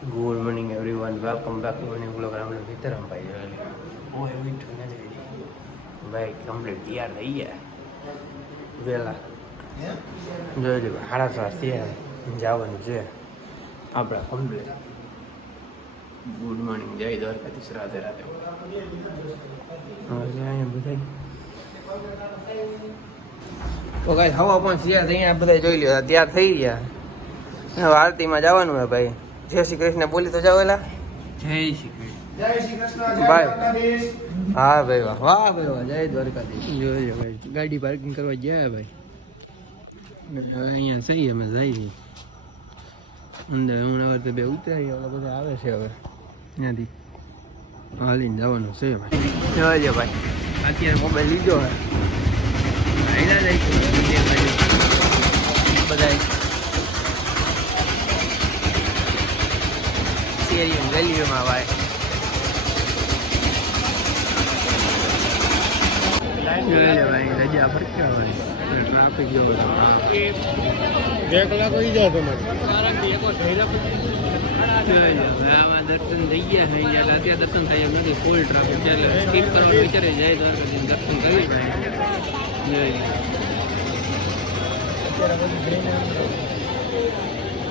Good morning everyone welcome back to morning blog આપણે સીતારામભાઈ ઓ ઓય મીઠું નથી હજી. ભાઈ કમ્પ્લીટ તૈયાર થઈ ગયા વહેલા જોઈ લે સાડા સાત તૈયાર જવાનું છે આપણા કમ્પ્લીટ ગુડ મોર્નિંગ જય દ્વારકાધીશ રાધે રાધે અહીંયા બધા તો કાંઈ હવા પણ તૈયાર થઈ ગયા બધા જોઈ લ્યો તૈયાર થઈ ગયા આરતીમાં જવાનું હે ભાઈ જય શ્રી કૃષ્ણ. બોલી તો જાઓ એલા. જય શ્રી કૃષ્ણ. જય શ્રી કૃષ્ણ જય દ્વારકાધીશ. હા ભાઈ વાહ. વાહ ભાઈ વાહ જય દ્વારકાધીશ. જોજો ભાઈ. ગાડી પાર્કિંગ કરવા ગયા ભાઈ. અહીંયા સહી અમે જઈએ અંદર હું હવે તો બે ઉતરાઈ ઓલા બધા આવે છે હવે. ત્યાંથી હાલીને જવાનું છે ભાઈ. જોજો ભાઈ. અત્યારે મોબાઈલ લીધો હે. બધા શેરીઓ ગલીઓમાં ભાઈ દર્શન થઈ ગયા છે અત્યારે દર્શન થાય નથી ફૂલ ટ્રાફિક એટલે સ્કીપ જાય દર્શન કરી જાય જોઈ લે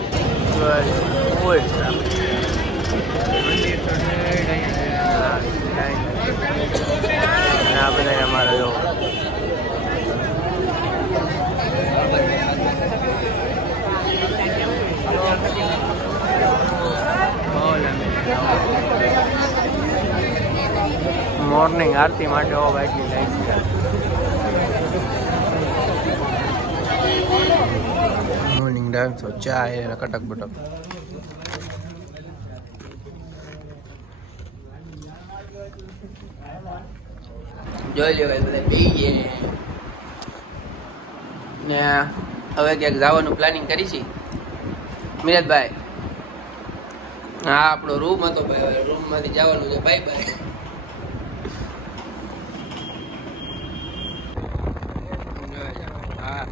ફૂલ ટ્રાફિક મંદિર તો છે જ અહીંયા અને આ બધા અમારા જો મોર્નિંગ આરતી માટે ઓ બાકી લાઈન છે મોર્નિંગ ટાઈમ તો ચા એ કટક બટક. જોઈ લ્યો ભાઈ, બધા ગયા ને. હવે ક્યાંક જવાનું પ્લાનિંગ કરી છે. મિરતભાઈ હા, આપણો રૂમ હતો ભાઈ રૂમ રૂમમાંથી જવાનું છે. બાય બાય હા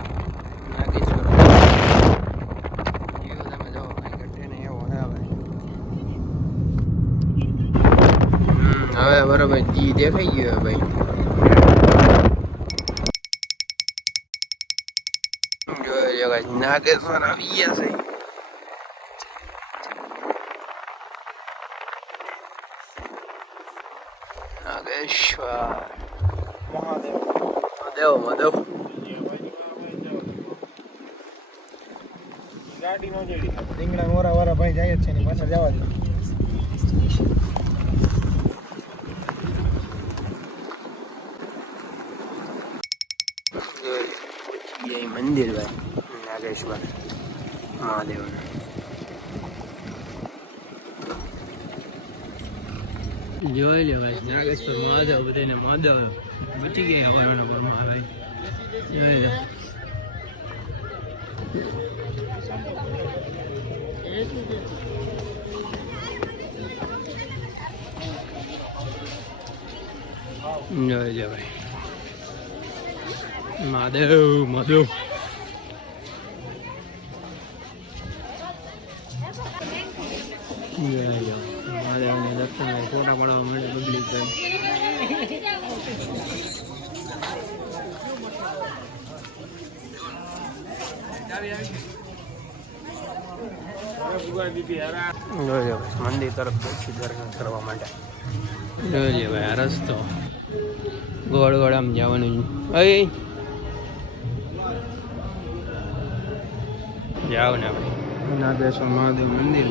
નાગેશ્વર જીવ તમે જો ભાઈ ઘટીને એવો હે ભાઈ હવે બરોબર, જી દેખાઈ ગયો ભાઈ. નાગેશ્વર આવી ગયા નાગેશ્વર. મહાદેવ. મહાદેવ મહાદેવ. ગાડી નો જેડી રીંગણા મોરા વાળા ભાઈ જાય છે ને પાછળ જવા દે જોઈ લો. જય મંદિર ભાઈ, નાગેશ્વર મહાદેવ જોઈ લે ભાઈ, નાગેશ્વર મહાદેવ બધાને મહાદેવ બચી ગયા હવાના પરમાં ભાઈ. જોઈ લે જોઈ લે ભાઈ. મહાદેવ મહાદેવ મહાદેવને દર્શન ફોટા પાડવા મળે પબ્લિક મંદિર તરફ દર્શન કરવા માટે. જોઈએ ભાઈ આ રસ્તો. ગોળ ગોળ આમ જવાનું. અય. જાઓ ને આપણે. નાદેશ્વર મહાદેવ મંદિર